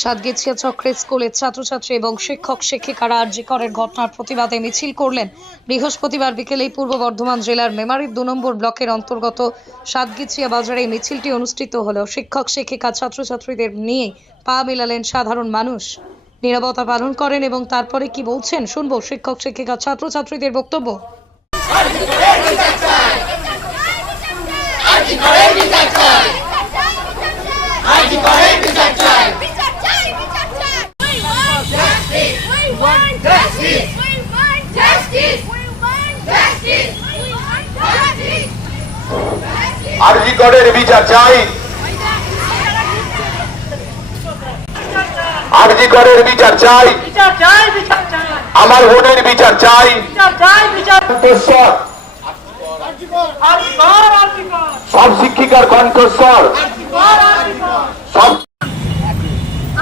সাতগেছিয়া চক্রের স্কুলের ছাত্রছাত্রী এবং শিক্ষক শিক্ষিকারা আরজি করের ঘটনার প্রতিবাদে মিছিল করলেন। বৃহস্পতিবার বিকেলেই পূর্ব বর্ধমান জেলার মেমারির দু নম্বর ব্লকের অন্তর্গত সাতগেছিয়া বাজারে মিছিলটি অনুষ্ঠিত হলেও শিক্ষক শিক্ষিকা ছাত্রছাত্রীদের নিয়ে পা মেলালেন সাধারণ মানুষ। নিরাপত্তা পালন করেন এবং তারপরে কি বলছেন শুনব শিক্ষক শিক্ষিকা ছাত্রছাত্রীদের বক্তব্য। আরজি করের বিচার চাই। আরজি করের বিচার চাই। বিচার চাই? বিচার চাই? আমার বোনের বিচার চাই বিচার চাই বিচার কণ্ঠস্বর আর্জিকর আর্জিকর সব শিক্ষিকার কণ্ঠস্বর। সব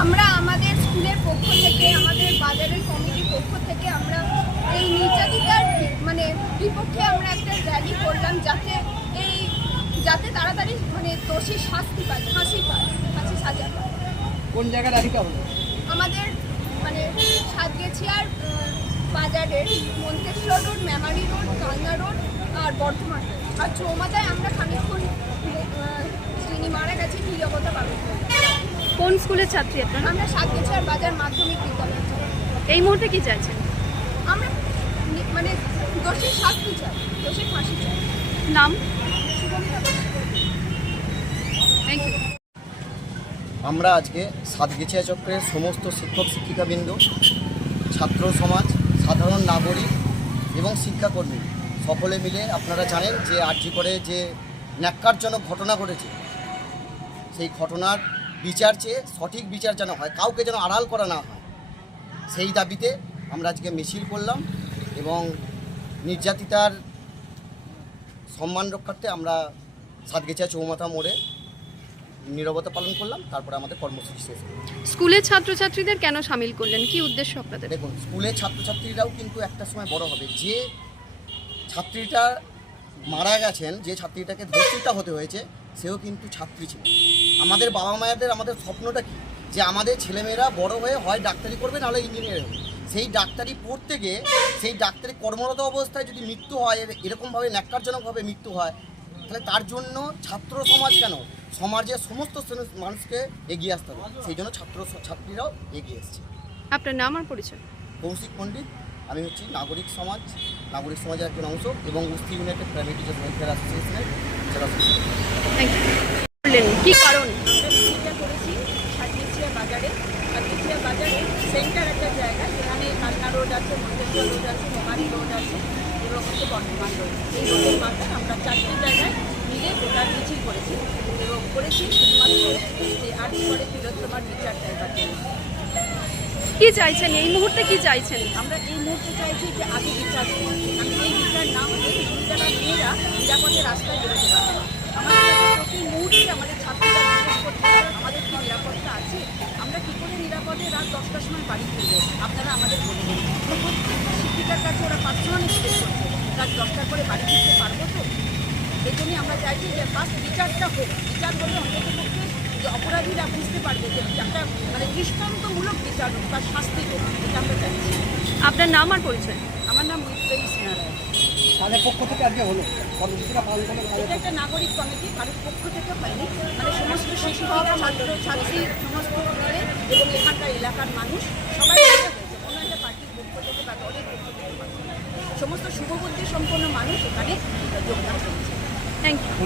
আমরা আমাদের স্কুলের পক্ষ থেকে আমাদের বাজারের কমিটির পক্ষ থেকে আমরা এই নির্যাতিতার মানে বিপক্ষে আমরা একটা র্যালি করলাম যাতে এই যাতে তাড়াতাড়ি মানে দোষী শাস্তি পায় ফাঁসি পায় ফাঁসি সাজা পায়। কোন জায়গায় রাধিকা হলো? আমাদের মানে সাতগেছিয়ার বাজারের Manteshwar road Memari road Kalna road আর বর্ধমান। আর চৌমাথায় আমরা খানিকক্ষণ আহ, যিনি মারা গেছেন নিরবতা করি কোন স্কুলের ছাত্রী আপনারা? আমরা সাতগেছিয়ার বাজার মাধ্যমিক বিদ্যালয়। এই মুহূর্তে কি চাইছেন? আমরা মানে দোষী শাস্তি চাই দোষী ফাঁসি চাই। নাম? থ্যাংক ইউ আমরা আজকে সাতগেছিয়া চক্রের সমস্ত শিক্ষক শিক্ষিকাবৃন্দ ছাত্র সমাজ সাধারণ নাগরিক এবং শিক্ষাকর্মী সকলে মিলে আপনারা জানেন যে আর্জি করে যে ন্যাক্কারজনক ঘটনা ঘটেছে সেই ঘটনার বিচার চেয়ে সঠিক বিচার যেন হয় কাউকে যেন আড়াল করা না হয় সেই দাবিতে আমরা আজকে মিছিল করলাম এবং নির্যাতিতার সম্মান রক্ষার্থে আমরা সাতগেছিয়া চৌমাথা মোড়ে নীরবতা পালন করলাম তারপরে আমাদের কর্মসূচি শেষ স্কুলের ছাত্রছাত্রীদের কেন সামিল করলেন? কি উদ্দেশ্য আপনাদের? দেখুন স্কুলের ছাত্রছাত্রীরাও কিন্তু একটা সময় বড় হবে। যে ছাত্রীটা মারা গেছেন যে ছাত্রীটাকে ধর্ষিতা হতে হয়েছে সেও কিন্তু ছাত্রী ছিল। আমাদের বাবা মায়েদের আমাদের স্বপ্নটা কি? যে আমাদের ছেলেমেয়েরা বড় হয়ে হয় ডাক্তারি করবে নাহলে ইঞ্জিনিয়ার হবে। সেই ডাক্তারি পড়তে গিয়ে সেই ডাক্তারি কর্মরত অবস্থায় যদি মৃত্যু হয় এরকমভাবে ন্যাক্কারজনকভাবে মৃত্যু হয় তাহলে তার জন্য ছাত্র সমাজ কেন? সমাজের সমস্ত শ্রেণির মানুষকে এগিয়ে আসতে হবে। সেই জন্য ছাত্র ছাত্রীরাও এগিয়ে এসছে। আপনার নাম আর পরিচয়? কৌশিক পণ্ডিত আমি হচ্ছি নাগরিক সমাজ। নাগরিক সমাজের একজন অংশ এবং Usthi united private teachers welfare অ্যাসোসিয়েশনের জেলা কি কারণ? করেছি সাতগেছিয়া বাজারে। সাতগেছিয়া বাজারে সেন্টার একটা জায়গা যেখানে কালনা রোড আছে রোড আছে মেমারি রোড আছে এবং হচ্ছে বর্ধমান রোড। এই রোডের মাথায় আমরা চারটি জায়গায় মিলে ভোটার মিছিল করেছি। এবং করেছি শুধুমাত্র যে করে তিলোত্তমার কি চাইছেন? এই মুহূর্তে কি চাইছেন? আমরা এই মুহূর্তে চাইছি যে আগে বিচার। আমি এই বিচার না হলে বিদ্যালয়ের মেয়েরা নিরাপদে রাস্তায় বেরোতে পারবে। আমাদের প্রতি মুহূর্তে আমাদের ছাত্রীরা জিজ্ঞেস করতে আমাদের কি নিরাপত্তা আছে? আমরা কি করে নিরাপদে রাত দশটার সময় বাড়ি ফিরবো? আপনারা আমাদের বলে দিন। প্রত্যেকটা শিক্ষিকার কাছে ওরা করছে রাত দশটার পরে বাড়ি ফিরতে পারব তো? সেই জন্যই আমরা চাইছি যে ফার্স্ট বিচারটা হোক। বিচার হলে অন্তত পক্ষে যে অপরাধীরা বুঝতে পারবে যে একটা মানে দৃষ্টান্তমূলক বিচার হোক বা শাস্তি হোক এটা আমরা চাইছি। আপনার নাম আর পরিচয়? আমার নাম মৈত্রেয়ী সিনহা রায়। তাদের পক্ষ থেকে আজকে হলো? কর্মসূচিটা পালন করল? এটা একটা নাগরিক কমিটি কারোর পক্ষ থেকে হয়নি। মানে সমস্ত শিক্ষক ছাত্র ছাত্রী সমস্ত মিলে এবং এখানকার এলাকার মানুষ সবাই কোনো একটা পার্টির পক্ষ থেকে বা দলের পক্ষ থেকে। সমস্ত শুভবুদ্ধি সম্পন্ন মানুষ এখানে যোগদান করেছে। Thank you